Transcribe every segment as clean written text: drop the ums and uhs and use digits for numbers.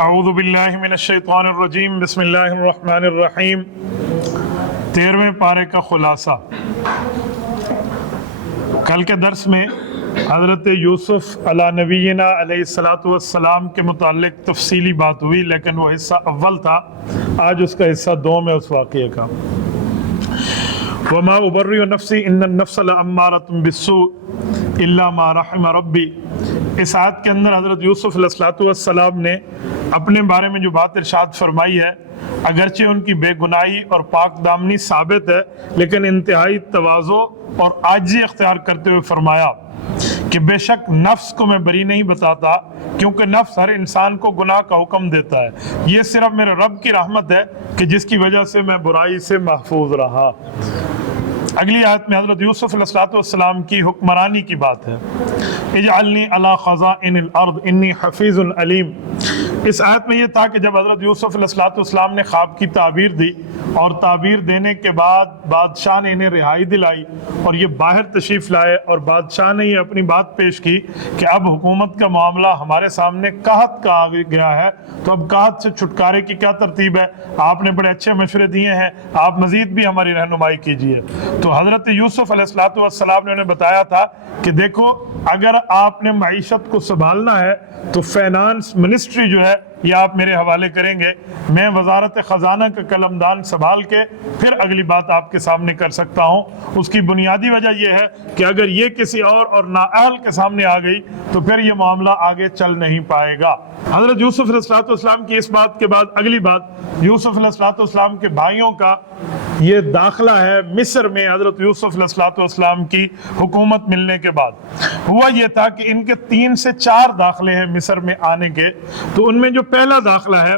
اعوذ باللہ من الشیطان الرجیم بسم اللہ الرحمن الرحیم 13ویں پارے کا خلاصہ۔ کل کے درس میں حضرت یوسف علی نبینا علیہ السلام کے متعلق تفصیلی بات ہوئی، لیکن وہ حصہ اول تھا، آج اس کا حصہ دوم ہے اس واقعے کا۔ وَمَا أُبَرِّئُ نَفْسِي إِنَّ النَّفْسَ لَأَمَّارَةٌ بِالسُّوءِ إِلَّا مَا رَحِمَ رَبِّي۔ اس آیت کے اندر حضرت یوسف علیہ السلام نے اپنے بارے میں جو بات ارشاد فرمائی ہے، اگرچہ ان کی بے گناہی اور پاک دامنی ثابت ہے، لیکن انتہائی تواضع اور عاجزی اختیار کرتے ہوئے فرمایا کہ بے شک نفس کو میں بری نہیں بتاتا، کیونکہ نفس ہر انسان کو گناہ کا حکم دیتا ہے۔ یہ صرف میرے رب کی رحمت ہے کہ جس کی وجہ سے میں برائی سے محفوظ رہا۔ اگلی آیت میں حضرت یوسف علیہ السلام کی حکمرانی کی بات ہے۔ اجعلنی علی خزائن الارض انی حفیظ علیم۔ اس آیت میں یہ تھا کہ جب حضرت یوسف علیہ السلام نے خواب کی تعبیر دی اور تعبیر دینے کے بعد بادشاہ نے انہیں رہائی دلائی اور یہ باہر تشریف لائے، اور بادشاہ نے یہ اپنی بات پیش کی کہ اب حکومت کا معاملہ ہمارے سامنے قحط کا آ گیا ہے، تو اب قحط سے چھٹکارے کی کیا ترتیب ہے؟ آپ نے بڑے اچھے مشورے دیے ہیں، آپ مزید بھی ہماری رہنمائی کیجیے۔ تو حضرت یوسف علیہ السلام نے انہیں بتایا تھا کہ دیکھو، اگر آپ نے معیشت کو سنبھالنا ہے تو فائنانس منسٹری جو ہے یہ آپ میرے حوالے کریں گے، میں وزارت خزانہ کا قلمدان سنبھال کے پھر اگلی بات آپ کے سامنے کر سکتا ہوں۔ اس کی بنیادی وجہ یہ ہے کہ اگر یہ کسی اور نااہل کے سامنے آ گئی تو پھر یہ معاملہ آگے چل نہیں پائے گا۔ حضرت یوسف علیہ السلام کی اس بات کے بعد اگلی بات یوسف علیہ السلام کے بھائیوں کا یہ داخلہ ہے مصر میں۔ حضرت یوسف علیہ السلام کی حکومت ملنے کے بعد ہوا یہ تھا کہ ان کے 3 سے 4 داخلے ہیں مصر میں آنے کے۔ تو ان میں جو پہلا داخلہ ہے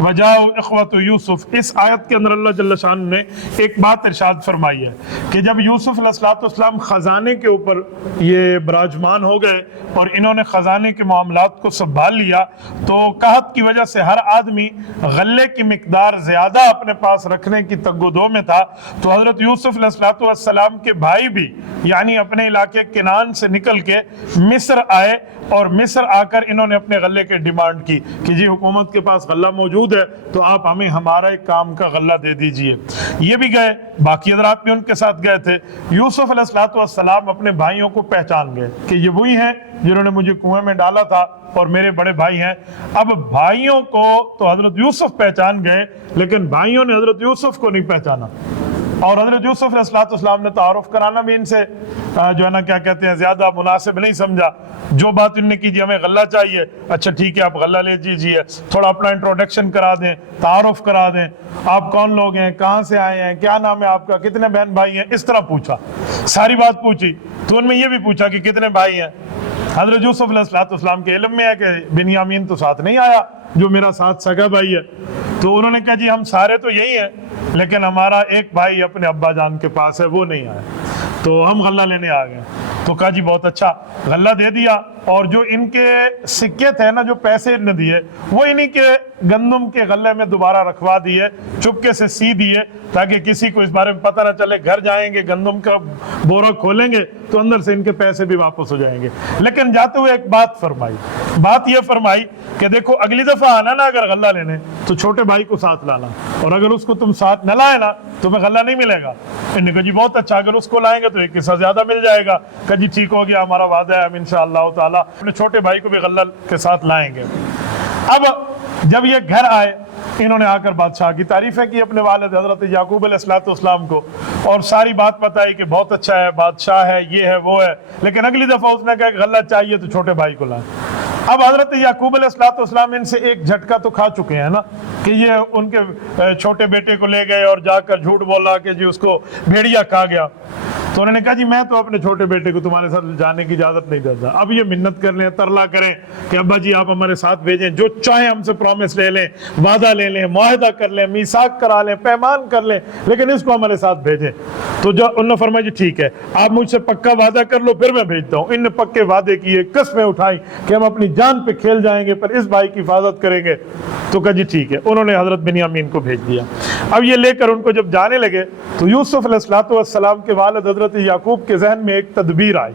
وجاء اخوۃ یوسف، اس آیت کے اندر اللہ جل شانہ نے ایک بات ارشاد فرمائی ہے کہ جب یوسف علیہ السلام خزانے کے اوپر یہ براجمان ہو گئے اور انہوں نے خزانے کے معاملات کو سنبھال لیا، تو قحط کی وجہ سے ہر آدمی غلے کی مقدار زیادہ اپنے پاس رکھنے کی تگ و دو میں تھا۔ تو حضرت یوسف علیہ السلام کے بھائی بھی یعنی اپنے علاقے کنعان سے نکل کے مصر آئے، اور مصر آ کر انہوں نے اپنے غلے کے ڈیمانڈ کی کہ جی حکومت کے پاس غلہ موجود ہے تو آپ ہمیں ہمارا ایک کام کا غلہ دے دیجئے۔ یہ بھی گئے، باقی حضرات بھی ان کے ساتھ گئے تھے۔ یوسف علیہ السلام اپنے بھائیوں کو پہچان گئے کہ یہ وہی ہیں جنہوں نے مجھے کنویں میں ڈالا تھا اور میرے بڑے بھائی ہیں۔ اب بھائیوں کو تو حضرت یوسف پہچان گئے، لیکن بھائیوں نے حضرت یوسف کو نہیں پہچانا، اور حضرت یوسف علیہ السلام نے تعارف کرانا بھی ان سے جو ہے نا کیا کہتے ہیں زیادہ مناسب نہیں سمجھا۔ جو بات انہوں نے کی جی ہمیں غلہ چاہیے، اچھا ٹھیک ہے آپ غلہ لے جیجیے، تھوڑا اپنا انٹروڈکشن کرا دیں، تعارف کرا دیں، آپ کون لوگ ہیں، کہاں سے آئے ہیں، کیا نام ہے آپ کا، کتنے بہن بھائی ہیں، اس طرح پوچھا، ساری بات پوچھی۔ تو ان میں یہ بھی پوچھا کہ کتنے بھائی ہیں۔ حضرت یوسف علیہ السلام کے علم میں ہے کہ بنیامین تو ساتھ نہیں آیا جو میرا ساتھ سگا بھائی ہے۔ تو انہوں نے کہا جی ہم سارے تو یہی ہیں، لیکن ہمارا ایک بھائی اپنے ابا جان کے پاس ہے، وہ نہیں آیا، تو ہم غلہ لینے آ گئے۔ تو کہا جی بہت اچھا، غلہ دے دیا، اور جو ان کے سکے تھے نا، جو پیسے انہیں دیے، وہ انہی کے گندم کے غلے میں دوبارہ رکھوا دیے، چپکے سے سی دیے تاکہ کسی کو اس بارے میں پتہ نہ چلے۔ گھر جائیں گے گندم کا بورا کھولیں گے تو اندر سے ان کے پیسے بھی واپس ہو جائیں گے۔ لیکن جاتے ہوئے ایک بات فرمائی، بات یہ فرمائی کہ دیکھو اگلی دفعہ آنا نا اگر غلہ لینے تو چھوٹے بھائی کو ساتھ لانا، اور اگر اس کو تم ساتھ نہ لائے نا تو میں غلہ نہیں ملے گا۔ انہوں نے کہا جی بہت اچھا، اگر اس کو لائیں گے تو ایک حصہ زیادہ مل جائے گا۔ کہا جی ٹھیک ہو گیا، ہمارا وعدہ ہے، ہم انشاءاللہ تعالیٰ اپنے چھوٹے بھائی کو بھی غلہ کے ساتھ لائیں گے۔ اب جب یہ گھر آئے، انہوں نے آ کر بادشاہ کی تعریفیں کی اپنے والد حضرت یعقوب علیہ السلام کو، اور ساری بات بتائی کہ بہت اچھا ہے، بادشاہ ہے، یہ ہے وہ ہے، لیکن اگلی دفعہ اس نے کہا کہ غلہ چاہیے تو چھوٹے بھائی کو لائیں۔ اب حضرت یعقوب علیہ السلام ان سے ایک جھٹکا تو کھا چکے ہیں نا کہ یہ ان کے چھوٹے بیٹے کو لے گئے اور جا کر جھوٹ بولا کہ جی اس کو بھیڑیا کھا گیا۔ تو انہوں نے کہا جی میں تو اپنے چھوٹے بیٹے کو تمہارے ساتھ جانے کی اجازت نہیں دیتا۔ اب یہ منت کر لیں، ترلا کریں کہ ابا جی آپ ہمارے ساتھ بھیجیں، جو چاہیں ہم سے پرومس لے لیں، وعدہ لے لیں، معاہدہ کر لیں، میثاق کرا لیں، پیمان کر لیں، لیکن اس کو ہمارے ساتھ بھیجیں۔ تو جو انہوں نے فرمایا جی ٹھیک ہے، آپ مجھ سے پکا وعدہ کر لو پھر میں بھیجتا ہوں۔ ان نے پکے وعدے کیے، قسمیں اٹھائی کہ ہم اپنی جان پہ کھیل جائیں گے پر اس بھائی کی حفاظت کریں گے۔ تو کہا جی ٹھیک ہے، انہوں نے حضرت بنیامین کو بھیج دیا۔ اب یہ لے کر ان کو جب جانے لگے تو یوسف علیہ السلام کے والد حضرت یعقوب کے ذہن میں ایک تدبیر آئی۔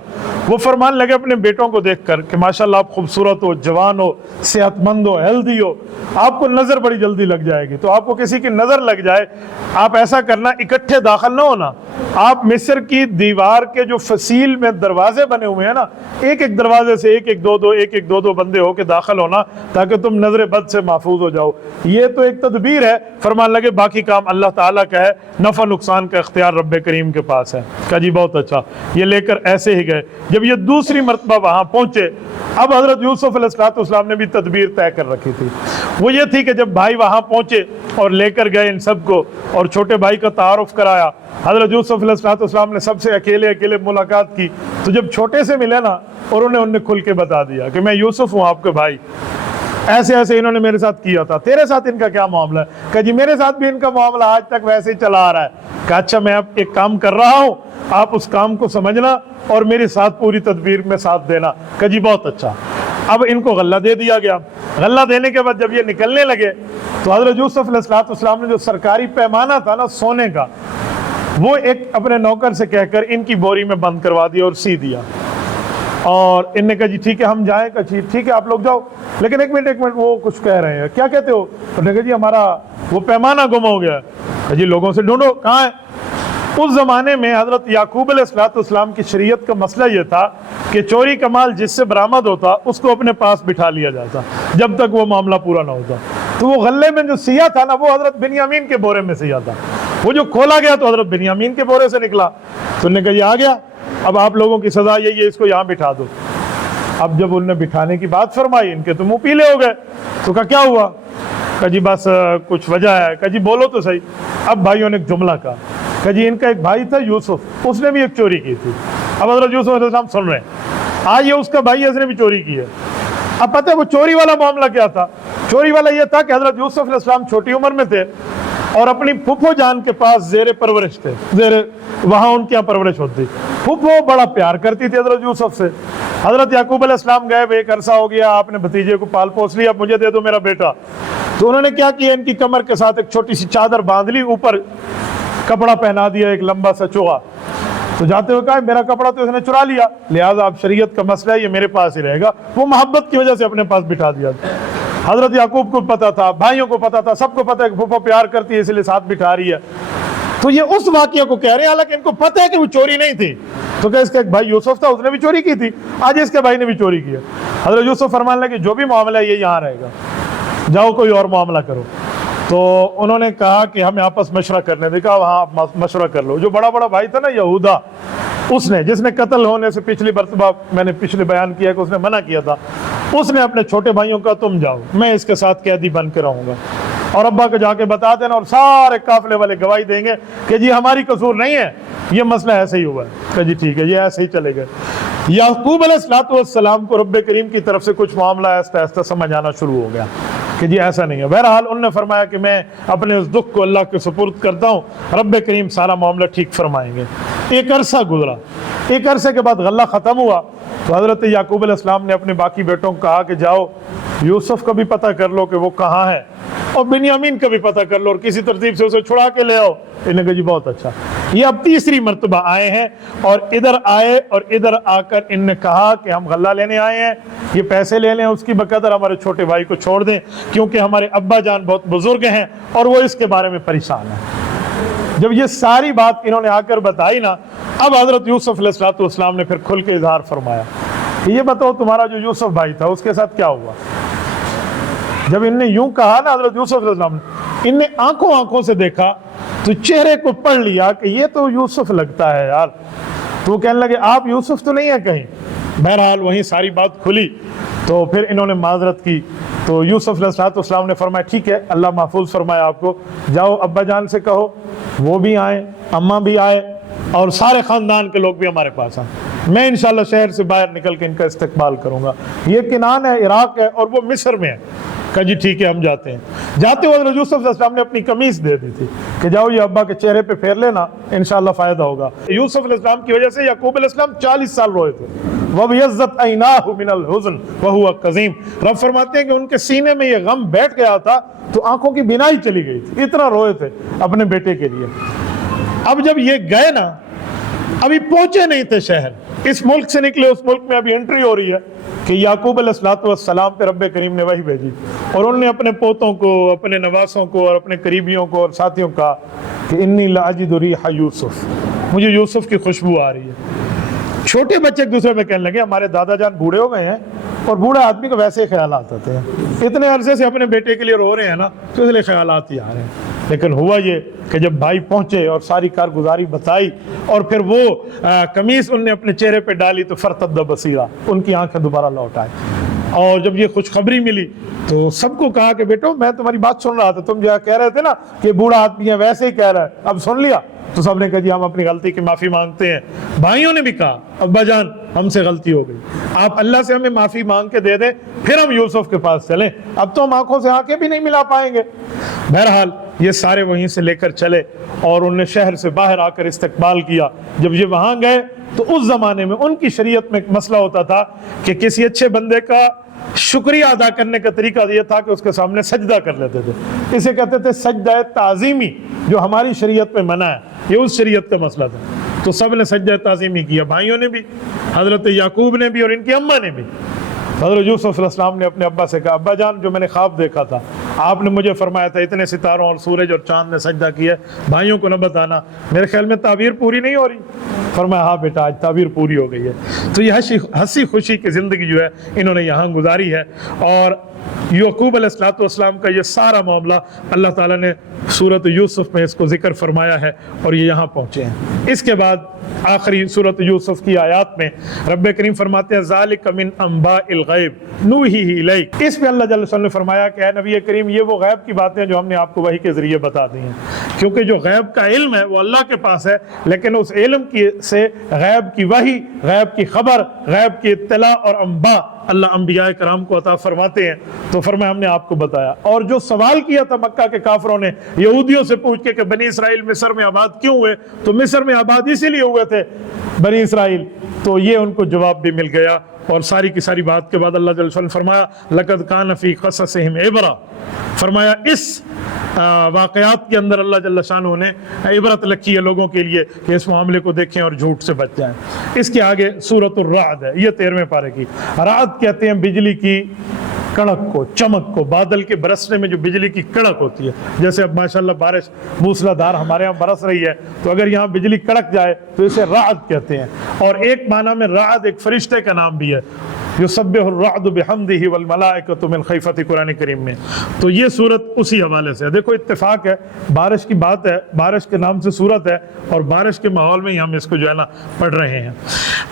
وہ فرمان لگے اپنے بیٹوں کو دیکھ کر کہ ماشاءاللہ آپ خوبصورت ہو، جوان ہو، صحت مند ہو، ہیلدی ہو، آپ کو نظر بڑی جلدی لگ جائے گی، تو آپ کو کسی کی نظر لگ جائے، آپ ایسا کرنا اکٹھے داخل نہ ہونا، آپ مصر کی دیوار کے جو فصیل میں دروازے بنے ہوئے ہیں نا، ایک ایک دروازے سے ایک ایک دو دو بندے ہو کے داخل ہونا تاکہ تم نظر بد سے محفوظ ہو جاؤ۔ یہ تو ایک تدبیر ہے، فرمان لگے باقی کام اللہ تعالیٰ کا ہے، نفع نقصان کا اختیار رب کریم کے پاس ہے۔ کہا جی بہت اچھا، یہ لے کر ایسے ہی گئے۔ جب یہ دوسری مرتبہ وہاں پہنچے، اب حضرت یوسف علیہ السلام نے بھی تدبیر طے کر رکھی تھی۔ وہ یہ تھی کہ جب بھائی وہاں پہنچے اور لے کر گئے ان سب کو اور چھوٹے بھائی کا تعارف کرایا، حضرت یوسف علیہ السلام نے سب سے اکیلے ملاقات کی، تو جب چھوٹے سے ملے نا، اور انہیں کھل کے بتا دیا کہ میں یوسف ہوں آپ کے بھائی، ایسے ایسے انہوں نے میرے ساتھ کیا تھا، تیرے ساتھ ان کا کیا معاملہ ہے؟ کہ جی میرے ساتھ بھی ان کا معاملہ آج تک ویسے ہی چلا آ رہا ہے۔ کہ اچھا میں اب ایک کام کر رہا ہوں، آپ اس کام کو سمجھنا اور میرے ساتھ پوری تدبیر میں ساتھ دینا۔ کہ جی بہت اچھا۔ اب ان کو غلہ دے دیا گیا۔ غلہ دینے کے بعد جب یہ نکلنے لگے تو حضرت یوسف علیہ السلام نے جو سرکاری پیمانہ تھا نا سونے کا، وہ ایک اپنے نوکر سے کہہ کر ان کی بوری میں بند کروا دیا اور سی دیا، اور ان نے کہا جی ٹھیک ہے ہم جائیں۔ کہا جی ٹھیک ہے آپ لوگ جاؤ، لیکن ایک منٹ وہ کچھ کہہ رہے ہیں، کیا کہتے ہو؟ انہوں نے کہا جی ہمارا وہ پیمانہ گم ہو گیا۔ کہا جی لوگوں سے ڈھونڈو کہاں ہے۔ اس زمانے میں حضرت یعقوب علیہ السلام کی شریعت کا مسئلہ یہ تھا کہ چوری کا مال جس سے برآمد ہوتا اس کو اپنے پاس بٹھا لیا جاتا جب تک وہ معاملہ پورا نہ ہوتا۔ تو وہ غلے میں جو سیا تھا نا، وہ حضرت بنیامین کے بورے میں سیا تھا، وہ جو کھولا گیا تو حضرت بنیامین کے بورے سے نکلا۔ تو انہوں نے کہا یہ آ گیا، اب آپ لوگوں کی سزا یہی ہے، اس کو یہاں بٹھا دو۔ اب جب انہوں نے بٹھانے کی بات فرمائی، ان کے تو منہ پیلے ہو گئے۔ تو کہا کیا ہوا؟ کہا جی بس کچھ وجہ ہے۔ کہا جی بولو تو صحیح۔ اب بھائیوں نے ایک جملہ کہا کہ جی ان کا ایک بھائی تھا یوسف، اس نے بھی ایک چوری کی تھی۔ اب حضرت یوسف علیہ السلام سن رہے ہیں، آج یہ اس کا بھائی ہے، اس نے بھی چوری کی ہے۔ اب پتہ ہے وہ چوری والا معاملہ کیا تھا؟ چوری والا یہ تھا کہ حضرت یوسف علیہ السلام چھوٹی عمر میں تھے اور اپنی پھپھو جان کے پاس زیر پرورش تھے، وہاں ان کے یہاں پرورش ہوتی۔ پھپھو بڑا پیار کرتی تھی حضرت یوسف سے۔ حضرت یعقوب علیہ السلام گئے، ایک عرصہ ہو گیا، آپ نے بھتیجے کو پال پوس لیا، اب مجھے دے دو میرا بیٹا۔ تو انہوں نے کیا کیا، ان کی کمر کے ساتھ ایک چھوٹی سی چادر باندھ لی، اوپر کپڑا پہنا دیا ایک لمبا سا چوغا۔ تو جاتے ہوئے کہا میرا کپڑا تو اس نے چرا لیا، لہٰذا اب شریعت کا مسئلہ ہے، یہ میرے پاس ہی رہے گا۔ وہ محبت کی وجہ سے اپنے پاس بٹھا دیا۔ حضرت یعقوب کو پتا تھا، بھائیوں کو پتا تھا، سب کو پتا ہے کہ پھوپھو پیار کرتی ہے اس لیے ساتھ بٹھا رہی ہے۔ تو یہ اس واقعہ کو کہہ رہے ہیں، حالانکہ ان کو پتہ ہے کہ وہ چوری نہیں تھی۔ تو کہ اس کا ایک بھائی یوسف تھا، اس نے بھی چوری کی تھی، آج اس کے بھائی نے بھی چوری کی ہے۔ حضرت یوسف فرمانے لگے جو بھی معاملہ ہے یہ یہاں رہے گا، جاؤ کوئی اور معاملہ کرو۔ تو انہوں نے کہا کہ ہمیں آپس مشورہ کرنے دے۔ کہا وہاں آپ مشورہ کر لو۔ جو بڑا بھائی تھا نا یہودا، اس نے، جس نے قتل ہونے سے پچھلی مرتبہ میں نے پچھلے بیان کیا کہ اس نے منع کیا تھا، اس نے اپنے چھوٹے بھائیوں کا تم جاؤ، میں اس کے ساتھ قیدی بن کے رہوں گا، اور ابا کو جا کے بتا دینا، اور سارے قافلے والے گواہی دیں گے کہ جی ہماری قصور نہیں ہے، یہ مسئلہ ایسے ہی ہوا ہے۔ کہ جی ٹھیک ہے، یہ ایسے ہی چلے گئے۔ یعقوب علیہ السلام کو رب کریم کی طرف سے کچھ معاملہ آہستہ آہستہ سمجھ آنا شروع ہو گیا کہ جی ایسا نہیں ہے۔ بہرحال انہوں نے فرمایا کہ میں اپنے اس دکھ کو اللہ کے سپرد کرتا ہوں، رب کریم سارا معاملہ ٹھیک فرمائیں گے۔ ایک عرصہ گزرا، ایک عرصے کے بعد غلہ ختم ہوا تو حضرت یعقوب علیہ السلام نے اپنے باقی بیٹوں کو کہا کہ جاؤ یوسف کا بھی پتہ کر لو کہ وہ کہاں ہے، اور بنیامین کا بھی پتہ کر لو، اور کسی ترتیب سے اسے چھڑا کے لے آؤ۔ انہوں نے کہا جی بہت اچھا۔ یہ اب تیسری مرتبہ آئے ہیں، اور ادھر آئے اور ادھر آ کر ان نے کہا کہ ہم غلہ لینے آئے ہیں، یہ پیسے لے لیں، اس کی بقدر ہمارے چھوٹے بھائی کو چھوڑ دیں، کیونکہ ہمارے ابا جان بہت بزرگ ہیں اور وہ اس کے بارے میں پریشان ہیں۔ جب یہ ساری بات انہوں نے آ کر بتائی نا، اب حضرت یوسف علیہ السلام نے پھر کھل کے اظہار فرمایا کہ یہ بتاؤ تمہارا جو یوسف بھائی تھا اس کے ساتھ کیا ہوا؟ جب ان نے یوں کہا نا حضرت یوسف علیہ السلام نے، ان نے آنکھوں سے دیکھا تو چہرے کو پڑھ لیا کہ یہ تو یوسف لگتا ہے یار۔ تو وہ کہنے لگے آپ یوسف تو نہیں ہے کہیں؟ بہرحال وہیں ساری بات کھلی تو پھر انہوں نے معذرت کی۔ تو یوسف علیہ السلام نے فرمایا ٹھیک ہے، اللہ محفوظ فرمایا آپ کو، جاؤ ابا جان سے کہو وہ بھی آئیں، اماں بھی آئے، اور سارے خاندان کے لوگ بھی ہمارے پاس آئیں، میں انشاءاللہ شہر سے باہر نکل کے ان کا استقبال کروں گا۔ یہ کنعان ہے، عراق ہے، اور وہ مصر میں ہے۔ کہا جی ٹھیک ہے ہم جاتے ہیں۔ جاتے ہوئے حضرت یوسف علیہ السلام نے اپنی قمیص دے دی تھی کہ جاؤ یہ ابا کے چہرے پہ پھیر لینا، انشاءاللہ فائدہ ہوگا۔ یوسف علیہ السلام کی وجہ سے یعقوب علیہ السلام 40 سال روئے تھے، وَبِيَضَّتْ عَيْنَاهُ مِنَ الْحُزْنِ وَهُوَ قَزِيمٌ۔ رب فرماتے ہیں کہ ان کے سینے میں یہ غم بیٹھ گیا تھا تو آنکھوں کی بینائی چلی گئی تھی، اتنا روئے تھے اپنے بیٹے کے لیے۔ اب جب یہ گئے نا، ابھی پہنچے نہیں تھے شہر، اس ملک سے نکلے اس ملک میں ابھی انٹری ہو رہی ہے کہ یعقوب علیہ السلام پہ رب کریم نے وحی بھیجی، اور انہوں نے اپنے پوتوں کو، اپنے نواسوں کو اور اپنے قریبیوں کو اور ساتھیوں کہا کہ انی لاجد ریح یوسف، مجھے یوسف کی خوشبو آ رہی ہے۔ چھوٹے بچے ایک دوسرے میں کہنے لگے ہمارے دادا جان بوڑھے ہو گئے ہیں اور بوڑھے آدمی کو ویسے ہی خیالات آتے ہیں، اتنے عرصے سے اپنے بیٹے کے لیے رو رہے ہیں نا تو اس لیے خیالات ہی آ رہے ہیں۔ لیکن ہوا یہ کہ جب بھائی پہنچے اور ساری کارگزاری بتائی اور پھر وہ قمیص ان نے اپنے چہرے پہ ڈالی تو فرتد بصیرہ، ان کی آنکھیں دوبارہ لوٹ آئی۔ اور جب یہ خوشخبری ملی تو سب کو کہا کہ بیٹو میں تمہاری بات سن رہا تھا، تم جو کہہ رہے تھے نا کہ بوڑھا آدمی ہے ویسے ہی کہہ رہا ہے، اب سن لیا؟ تو سب نے کہا جی ہم اپنی غلطی کی معافی مانگتے ہیں۔ بھائیوں نے بھی کہا ابا جان ہم سے غلطی ہو گئی، آپ اللہ سے ہمیں معافی مانگ کے دے دیں پھر ہم یوسف کے پاس چلیں، اب تو ہم آنکھوں سے آنکھیں بھی نہیں ملا پائیں گے۔ بہرحال یہ سارے وہیں سے لے کر چلے اور انہوں نے شہر سے باہر آ کر استقبال کیا۔ جب یہ وہاں گئے تو اس زمانے میں ان کی شریعت میں ایک مسئلہ ہوتا تھا کہ کسی اچھے بندے کا شکریہ ادا کرنے کا طریقہ یہ تھا کہ اس کے سامنے سجدہ کر لیتے تھے، اسے کہتے تھے سجدہ تعظیمی، جو ہماری شریعت میں منع ہے، یہ اس شریعت کا مسئلہ تھا۔ تو سب نے سجدہ تعظیمی کیا، بھائیوں نے بھی، حضرت یعقوب نے بھی اور ان کی اماں نے بھی۔ حضرت یوسف علیہ السلام نے اپنے ابا سے کہا ابا جان جو میں نے خواب دیکھا تھا، آپ نے مجھے فرمایا تھا اتنے ستاروں اور سورج اور چاند نے سجدہ کیا، بھائیوں کو نہ بتانا، میرے خیال میں تعبیر پوری نہیں ہو رہی۔ فرمایا ہاں بیٹا آج تعبیر پوری ہو گئی ہے۔ تو یہ ہنسی خوشی کی زندگی جو ہے انہوں نے یہاں گزاری ہے، اور یعقوب علیہ السلام کا یہ سارا معاملہ اللہ تعالیٰ نے سورۃ یوسف میں اس کو ذکر فرمایا ہے اور یہ یہاں پہنچے ہیں۔ اس کے بعد آخری سورۃ یوسف کی آیات میں رب کریم فرماتے ہیں ذالک من انباء الغیب نوحیہ الیک، اس میں اللہ جل وعلا نے فرمایا کہ اے نبی کریم یہ وہ غیب کی باتیں جو ہم نے آپ کو وحی کے ذریعے بتا دی ہیں، کیونکہ جو غیب کا علم ہے وہ اللہ کے پاس ہے، لیکن اس علم کی سے غیب کی وحی، غیب کی خبر، غیب کی اطلاع اور انباء اللہ انبیاء کرام کو عطا فرماتے ہیں۔ تو فرمایا ہم نے آپ کو بتایا، اور جو سوال کیا تھا مکہ کے کافروں نے یہودیوں سے پوچھ کے کہ بنی اسرائیل مصر میں آباد کیوں ہوئے، تو مصر میں آباد اسی لیے ہوئے تھے بنی اسرائیل، تو یہ ان کو جواب بھی مل گیا۔ اور ساری کی ساری بات کے بعد اللہ جل وعلا نے فرمایا لقد کان فی قصصہم عبرہ، فرمایا اس واقعات کے اندر اللہ جل شانہ نے عبرت رکھی ہے لوگوں کے لیے کہ اس معاملے کو دیکھیں اور جھوٹ سے بچ جائیں۔ اس کے آگے سورۃ الرعد ہے، یہ 13ویں پارے کی۔ رعد کہتے ہیں بجلی کی کڑک کو، چمک کو، بادل کے برسنے میں جو بجلی کی کڑک ہوتی ہے، جیسے اب ماشاءاللہ بارش موسلا دھار ہمارے یہاں برس رہی ہے، تو اگر یہاں بجلی کڑک جائے تو اسے رعد کہتے ہیں۔ اور ایک معنی میں رعد ایک فرشتے کا نام بھی ہے، یسبح الرعد بحمدہ والملائکۃ من خیفۃ، قرآن کریم میں۔ تو یہ صورت اسی حوالے سے ہے۔ دیکھو اتفاق ہے، بارش کی بات ہے، بارش کے نام سے صورت ہے اور بارش کے ماحول میں ہی ہم اس کو جو ہے نا پڑھ رہے ہیں۔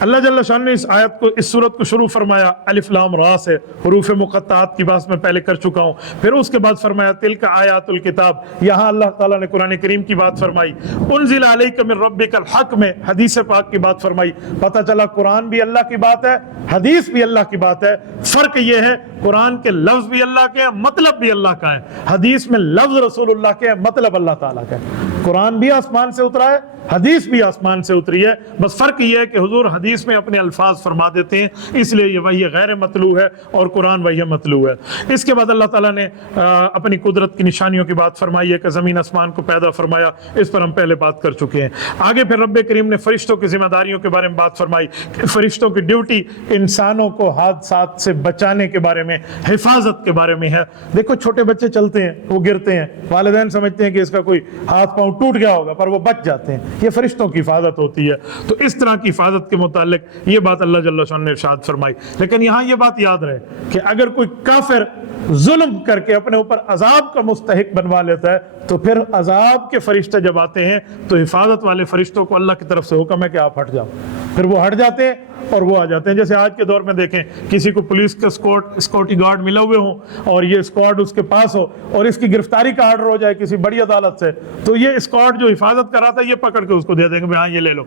اللہ جل شانہ نے اس آیت کو، اس صورت کو شروع فرمایا الف لام را سے، حروف مقطعات کی بات میں پہلے کر چکا ہوں، پھر اس کے بعد فرمایا تلک آیات الکتاب، یہاں اللہ تعالیٰ نے قرآن کریم کی بات فرمائی، انزل علیک من ربک الحق میں حدیث پاک کی بات فرمائی۔ پتہ چلا قرآن بھی اللہ کی بات ہے، حدیث بھی اللہ کی بات ہے۔ فرق یہ ہے قرآن کے لفظ بھی اللہ کے ہیں، مطلب بھی اللہ کا ہے، حدیث میں لفظ رسول اللہ کے ہیں، مطلب اللہ تعالیٰ کا ہے۔ قرآن بھی آسمان سے اترا ہے، حدیث بھی آسمان سے اتری ہے، بس فرق یہ ہے کہ حضور حدیث میں اپنے الفاظ فرما دیتے ہیں، اس لیے یہ وحی غیر مطلوع ہے اور قرآن وحی مطلوع ہے۔ اس کے بعد اللہ تعالیٰ نے اپنی قدرت کی نشانیوں کی بات فرمائی ہے کہ زمین آسمان کو پیدا فرمایا، اس پر ہم پہلے بات کر چکے ہیں۔ آگے پھر رب کریم نے فرشتوں کی ذمہ داریوں کے بارے میں بات فرمائی کہ فرشتوں کی ڈیوٹی انسانوں کو حادثات سے بچانے کے بارے میں، حفاظت کے بارے میں ہے۔ دیکھو چھوٹے بچے چلتے ہیں، وہ گرتے ہیں، والدین سمجھتے ہیں کہ اس کا کوئی ہاتھ پاؤں ٹوٹ گیا ہوگا پر وہ بچ جاتے ہیں، یہ فرشتوں کی حفاظت ہوتی ہے۔ تو اس طرح کی حفاظت کے متعلق یہ بات اللہ جل شانہ نے ارشاد فرمائی۔ لیکن یہاں یہ بات یاد رہے کہ اگر کوئی کافر ظلم کر کے اپنے اوپر عذاب کا مستحق بنوا لیتا ہے تو پھر عذاب کے فرشتے جب آتے ہیں تو حفاظت والے فرشتوں کو اللہ کی طرف سے حکم ہے کہ آپ ہٹ جاؤ، پھر وہ ہٹ جاتے ہیں اور وہ آ جاتے ہیں۔ جیسے آج کے دور میں دیکھیں کسی کو پولیس کا اسکورٹی گارڈ ملے ہوئے ہوں اور یہ اسکواڈ اس کے پاس ہو اور اس کی گرفتاری کا آرڈر ہو جائے کسی بڑی عدالت سے، تو یہ اسکواڈ جو حفاظت کر رہا تھا یہ پکڑ کے اس کو دے دیں گے ہاں یہ لے لو۔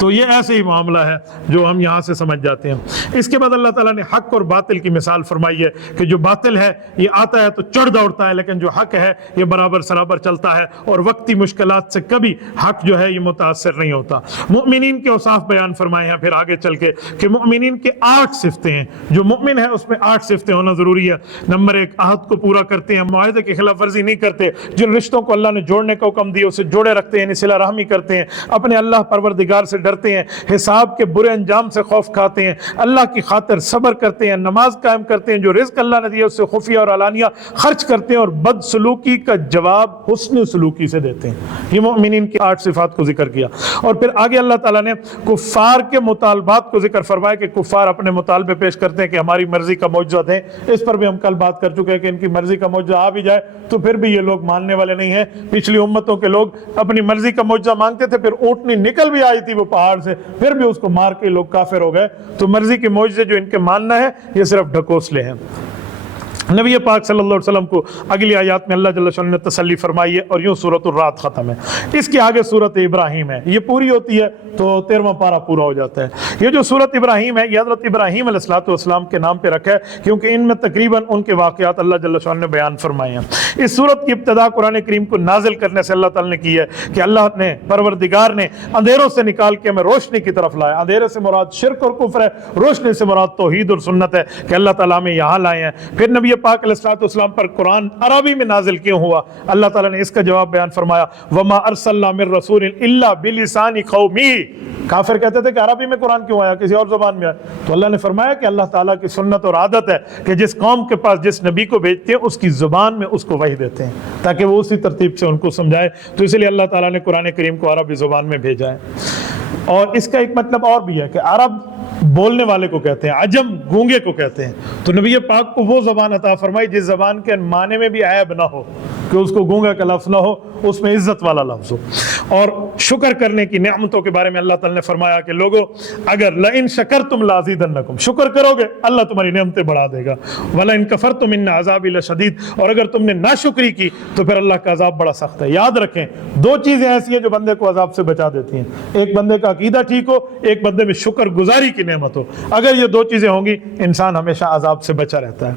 تو یہ ایسے ہی معاملہ ہے جو ہم یہاں سے سمجھ جاتے ہیں۔ اس کے بعد اللہ تعالیٰ نے حق اور باطل کی مثال فرمائی ہے کہ جو باطل ہے یہ آتا ہے تو چڑھ دوڑتا ہے، لیکن جو حق ہے یہ برابر سرابر چلتا ہے اور وقتی مشکلات سے کبھی حق جو ہے یہ متاثر نہیں ہوتا۔ مؤمنین کے اوصاف بیان فرمائے ہیں پھر آگے چل کے کے کہ مومنین کے 8 صفتیں ہیں. جو مومن ہے اس میں 8 صفتیں ہونا ضروری ہے. نمبر 1، عہد کو پورا کرتے ہیں، معاہدے کی خلاف ورزی نہیں کرتے، جن رشتوں کو اللہ نے جوڑنے کا حکم دیا اسے جوڑے رکھتے ہیں، یعنی صلہ رحمی کرتے ہیں، اپنے اللہ پروردگار سے ڈرتے ہیں، حساب کے برے انجام سے خوف کھاتے ہیں، اللہ کی خاطر صبر کرتے ہیں، نماز قائم کرتے ہیں، جو رزق اللہ نے دیا اس سے خفیہ اور علانیہ خرچ کرتے ہیں، اور بد سلوکی کا جواب حسن سلوکی سے دیتے ہیں. یہ مومنین کی 8 صفات کو ذکر کیا. اور پھر آگے اللہ تعالیٰ نے کفار کے مطالبات کو ذکر فرمایا کہ کفار اپنے مطالبے پیش کرتے ہیں کہ ہماری مرضی کا معجزہ دیں. اس پر بھی ہم کل بات کر چکے ہیں کہ ان کی مرضی کا معجزہ آ بھی جائے تو پھر بھی یہ لوگ ماننے والے نہیں ہیں. پچھلی امتوں کے لوگ اپنی مرضی کا معجزہ مانگتے تھے، پھر اونٹنی نکل بھی آئی تھی وہ پہاڑ سے، پھر بھی اس کو مار کے لوگ کافر ہو گئے. تو مرضی کے معجزے جو ان کے ماننا ہے یہ صرف ڈھکوسلے ہیں. نبی پاک صلی اللہ علیہ وسلم کو اگلی آیات میں اللہ جل شانہ نے تسلی فرمائی ہے، اور یوں سورۃ الرعد ختم ہے. اس کے آگے سورۃ ابراہیم ہے، یہ پوری ہوتی ہے تو 13واں پارہ پورا ہو جاتا ہے. یہ جو سورۃ ابراہیم ہے یہ حضرت ابراہیم علیہ السلام کے نام پہ رکھا ہے کیونکہ ان میں تقریباً ان کے واقعات اللہ جل شانہ نے بیان فرمائے ہیں. اس سورت کی ابتدا قرآن کریم کو نازل کرنے سے اللہ تعالیٰ نے کی ہے کہ اللہ نے پروردگار نے اندھیروں سے نکال کے ہمیں روشنی کی طرف لایا. اندھیرے سے مراد شرک اور کفر ہے، روشنی سے مراد توحید اور سنت ہے کہ اللہ تعالیٰ ہمیں یہاں لائے ہیں. پھر نبی پاک علیہ السلام پر قرآن عربی میں نازل کیوں ہوا؟ اللہ تعالیٰ نے اس کا جواب بیان فرمایا، وَمَا أَرْسَلْنَا مِن رَّسُولٍ إِلَّا بِلِسَانِ قَوْمِهِ. کافر کہتے تھے کہ عربی میں قرآن کیوں آیا، کسی اور زبان میں آیا؟ تو اللہ نے فرمایا کہ اللہ تعالیٰ کی سنت اور عادت ہے کہ جس قوم کے پاس جس نبی کو بھیجتے ہیں اس کی زبان میں اس کو وحی دیتے ہیں تاکہ وہ اسی ترتیب سے ان کو سمجھائے. تو اس لیے اللہ تعالیٰ نے قرآن کریم کو عربی زبان میں بھیجا ہے. اور اس کا ایک مطلب اور بھی ہے کہ عرب بولنے والے کو کہتے ہیں، عجم گونگے کو کہتے ہیں. تو نبی پاک کو وہ زبان عطا فرمائی جس زبان کے معنی میں بھی عیب نہ ہو، کہ اس کو گونگا کا لفظ نہ ہو، اس میں عزت والا لفظ ہو. اور شکر کرنے کی نعمتوں کے بارے میں اللہ تعالیٰ نے فرمایا کہ لوگو اگر لئن شکرتم لازیدنکم، شکر کرو گے اللہ تمہاری نعمتیں بڑھا دے گا، ولئن کفرتم ان عذابی لشدید، اور اگر تم نے ناشکری کی تو پھر اللہ کا عذاب بڑا سخت ہے. یاد رکھیں 2 چیزیں ایسی ہیں جو بندے کو عذاب سے بچا دیتی ہیں، ایک بندے کا عقیدہ ٹھیک ہو، ایک بندے میں شکر گزاری کی نعمت ہو. اگر یہ 2 چیزیں ہوں گی انسان ہمیشہ عذاب سے بچا رہتا ہے.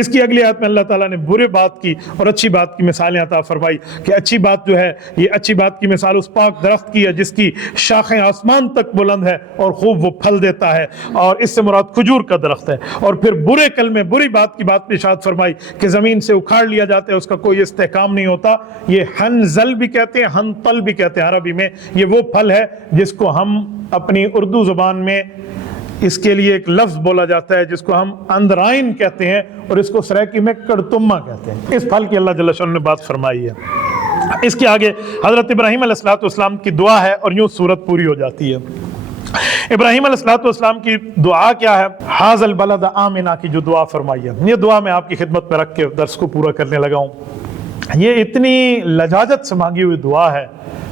اس کی اگلی آیت میں اللہ تعالیٰ نے برے بات کی اور اچھی بات کی مثالیں عطا فرمائی کہ اچھی بات جو ہے، یہ اچھی بات کی مثال اس پاک درخت کی ہے جس کی شاخیں آسمان تک بلند ہے اور خوب وہ پھل دیتا ہے، اور اس سے مراد کھجور کا درخت ہے. اور پھر برے کلمے، بری بات کی بات ارشاد فرمائی کہ زمین سے اکھاڑ لیا جاتا ہے، اس کا کوئی استحکام نہیں ہوتا. یہ ہنزل بھی کہتے ہیں، ہنطل بھی کہتے ہیں عربی میں. یہ وہ پھل ہے جس کو ہم اپنی اردو زبان میں اس کے لیے ایک لفظ بولا جاتا ہے جس کو ہم اندرائن کہتے ہیں، اور اس کو سریکی میں کڑتمہ کہتے ہیں. اس پھل کی اللہ جل شانہ نے بات فرمائی ہے. اس کے آگے حضرت ابراہیم علیہ السلام کی دعا ہے اور یوں سورت پوری ہو جاتی ہے. ابراہیم علیہ السلام کی دعا کیا ہے؟ حاذ البلد آمنا کی جو دعا فرمائی ہے، یہ دعا میں آپ کی خدمت میں رکھ کے درس کو پورا کرنے لگا ہوں. یہ اتنی لجاجت سے مانگی ہوئی دعا ہے،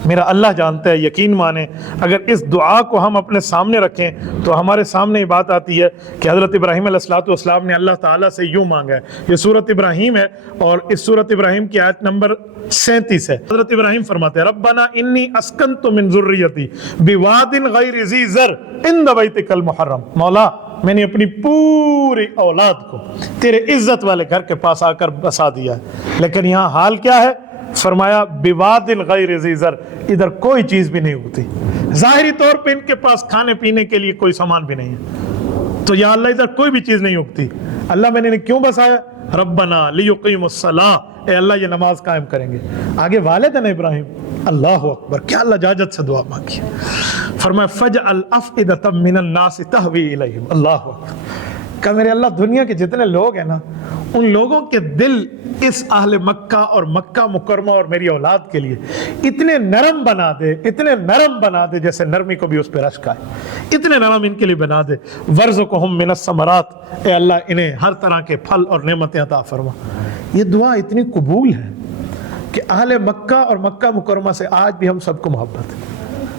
میرا اللہ جانتا ہے. یقین مانیں اگر اس دعا کو ہم اپنے سامنے رکھیں تو ہمارے سامنے یہ بات آتی ہے کہ حضرت ابراہیم علیہ السلام نے اللہ تعالیٰ سے یوں مانگا ہے. یہ سورۃ ابراہیم ہے اور اس سورۃ ابراہیم کی آیت نمبر 37 ہے. حضرت ابراہیم فرماتے ہیں ربنا انی اسکنت من ذریتی بواد غیر ذی زر عند بیتک المحرم. مولا میں نے اپنی پوری اولاد کو تیرے عزت والے گھر کے پاس آ کر بسا دیا ہے، لیکن یہاں حال کیا ہے؟ فرمایا بواد غیر ذی زر، ادھر کوئی چیز بھی نہیں ہوتی. ظاہری طور پہ ان کے پاس کھانے پینے کے لیے کوئی سامان بھی نہیں ہے، تو یا اللہ ادھر کوئی بھی چیز نہیں اگتی. اللہ میں نے کیوں بسایا؟ ربنا لیقیموا الصلاۃ، اے اللہ یہ نماز قائم کریں گے. آگے والد ہیں ابراہیم، اللہ اکبر کیا لجاجت سے دعا مانگی. فرمایا فجعل افئدۃ من الناس تہوی الیہم. اللہ اکبر کہ میرے اللہ دنیا کے جتنے لوگ ہیں نا ان لوگوں کے دل اس اہل مکہ اور مکہ مکرمہ اور میری اولاد کے لیے اتنے نرم بنا دے، اتنے نرم بنا دے جیسے نرمی کو بھی اس پہ رشک آئے. اتنے نرم ان کے لیے بنا دے. ورزقہم من الثمرات، اے اللہ انہیں ہر طرح کے پھل اور نعمتیں عطا فرما. یہ دعا اتنی قبول ہے کہ اہل مکہ اور مکہ مکرمہ سے آج بھی ہم سب کو محبت ہے.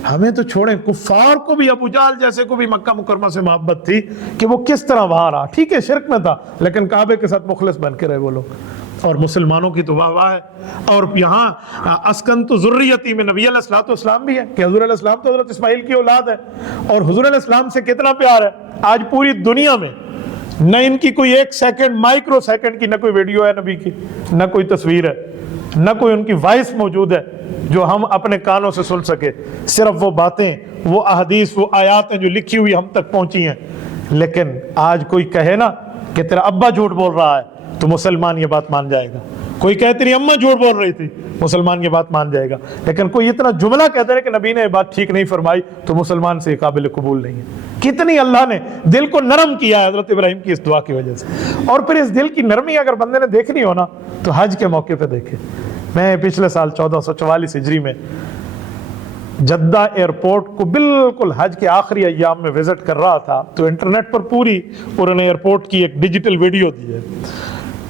ہمیں تو چھوڑیں، کفار کو بھی، ابو جہل جیسے کو بھی مکہ مکرمہ سے محبت تھی کہ وہ کس طرح وہاں رہا. ٹھیک ہے شرک میں تھا لیکن کعبے کے ساتھ مخلص بن کے رہے وہ لوگ. اور مسلمانوں کی تو واہ واہ ہے. اور یہاں اسکنت ذریتی میں نبی علیہ السلام بھی ہے کہ حضور علیہ السلام تو حضرت اسماعیل کی اولاد ہے، اور حضور علیہ السلام سے کتنا پیار ہے. آج پوری دنیا میں نہ ان کی کوئی 1 سیکنڈ، مائکرو سیکنڈ کی نہ کوئی ویڈیو ہے نبی کی، نہ کوئی تصویر ہے، نہ کوئی ان کی وائس موجود ہے. جو ہم اپنے کانوں سے سن سکے، صرف وہ باتیں، وہ احادیث، وہ آیات ہیں جو لکھی ہوئی ہم تک پہنچی ہیں۔ لیکن آج کوئی کہے نا کہ تیرا ابا جھوٹ بول رہا ہے تو مسلمان یہ بات مان جائے گا، کوئی کہے تیری اماں جھوٹ بول رہی تھی، مسلمان یہ بات مان جائے گا، لیکن کوئی اتنا جملہ کہتا ہے کہ نبی نے یہ بات ٹھیک نہیں فرمائی تو مسلمان سے یہ قابل قبول نہیں ہے۔ کتنی اللہ نے دل کو نرم کیا ہے حضرت ابراہیم کی اس دعا کی وجہ سے۔ اور پھر اس دل کی نرمی اگر بندے نے دیکھنی ہو نا تو حج کے موقع پہ دیکھے۔ میں پچھلے سال 1444 ہجری میں جدہ ایئرپورٹ کو بالکل حج کے آخری ایام میں وزٹ کر رہا تھا، تو انٹرنیٹ پر پوری انہوں نے ایئرپورٹ کی ایک ڈیجیٹل ویڈیو دی ہے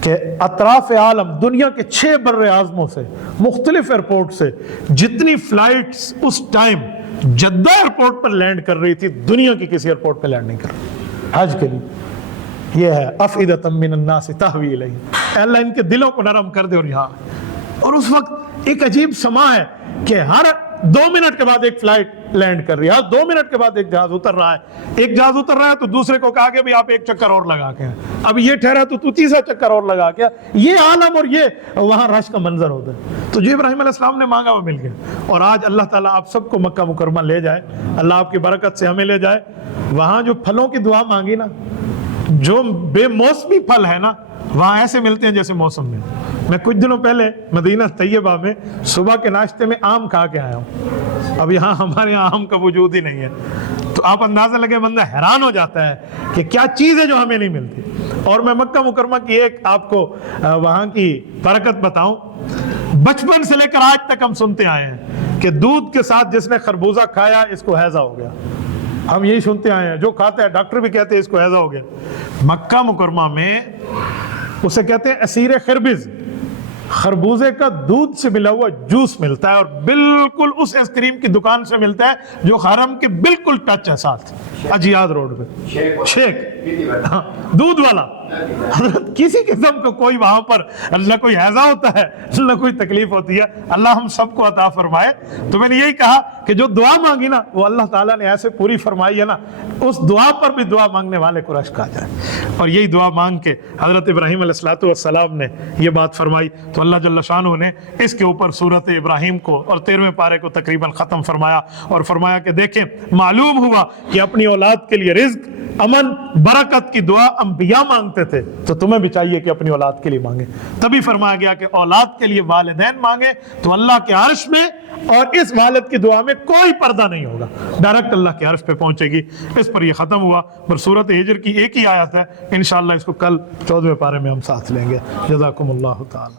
کہ اطراف عالم، دنیا کے 6 بر اعظموں سے، مختلف ایئرپورٹ سے جتنی فلائٹس اس ٹائم جدہ ایئرپورٹ پر لینڈ کر رہی تھی، دنیا کی کسی ایئرپورٹ پہ لینڈ نہیں کر رہی حج کے لیے۔ یہ ہے افئدۃ من الناس تہوی الیہ، اے اللہ ان کے دلوں کو نرم کر دے۔ اور یہاں اور اس وقت ایک عجیب سما ہے کہ ہر 2 منٹ کے بعد ایک فلائٹ لینڈ کر رہی ہے، 2 منٹ کے بعد ایک جہاز اتر رہا ہے، ایک جہاز اتر رہا ہے تو دوسرے کو کہا کہ بھی آپ ایک چکر اور لگا کے، اب یہ ٹھہرا تو تیسرا چکر اور لگا کے، یہ عالم اور یہ وہاں رش کا منظر ہوتا ہے۔ تو جو ابراہیم علیہ السلام نے مانگا وہ مل گیا، اور آج اللہ تعالیٰ آپ سب کو مکہ مکرمہ لے جائے، اللہ آپ کی برکت سے ہمیں لے جائے۔ وہاں جو پھلوں کی دعا مانگی نا، جو بے موسمی پھل ہے نا وہاں ایسے ملتے ہیں جیسے موسم میں۔ میں کچھ دنوں پہلے مدینہ طیبہ میں صبح کے ناشتے میں آم کھا کے آیا ہوں، اب یہاں ہمارے یہاں آم کا وجود ہی نہیں ہے، تو آپ اندازہ لگے بندہ حیران ہو جاتا ہے کہ کیا چیز ہے جو ہمیں نہیں ملتی۔ اور میں مکہ مکرمہ کی ایک آپ کو وہاں کی برکت بتاؤں، بچپن سے لے کر آج تک ہم سنتے آئے ہیں کہ دودھ کے ساتھ جس نے خربوزہ کھایا اس کو ہیضہ ہو گیا، ہم یہی سنتے آئے ہیں، جو کھاتا ہے ڈاکٹر بھی کہتے ہیں اس کو ہیضہ ہو گیا۔ مکہ مکرمہ میں اسے کہتے ہیں اسیر خربز، خربوزے کا دودھ سے ملا ہوا جوس ملتا ہے، اور بالکل اس آئس کریم کی دکان سے ملتا ہے جو حرم کے بالکل ٹچ ہے ساتھ، اجیاد روڈ پہ شیک، ہاں دودھ والا۔ حضرت کسی قسم کو کوئی وہاں پر نہ کوئی ہیضہ ہوتا ہے نہ کوئی تکلیف ہوتی ہے، اللہ ہم سب کو عطا فرمائے۔ تو میں نے یہی کہا کہ جو دعا مانگی نا وہ اللہ تعالیٰ نے ایسے پوری فرمائی ہے نا، اس دعا پر بھی دعا مانگنے والے کو رشک آ جائے۔ اور یہی دعا مانگ کے حضرت ابراہیم علیہ السلام نے یہ بات فرمائی، تو اللہ جل شانہ نے اس کے اوپر سورت ابراہیم کو اور 13ویں پارے کو تقریباً ختم فرمایا، اور فرمایا کہ دیکھیں معلوم ہوا کہ اپنی اولاد کے لیے رزق، امن، برکت کی دعا انبیاء مانگتے تھے، تو تمہیں بھی چاہیے کہ اپنی اولاد کے لیے مانگے۔ تبھی فرمایا گیا کہ اولاد کے لیے والدین مانگے تو اللہ کے عرش میں اور اس والد کی دعا میں کوئی پردہ نہیں ہوگا، ڈائریکٹ اللہ کے عرش پہ پہنچے گی۔ اس پر یہ ختم ہوا، پر سورۃ ہجر کی ایک ہی آیت ہے، انشاءاللہ اس کو کل 14ویں پارے میں ہم ساتھ لیں گے۔ جزاکم اللہ تعالی۔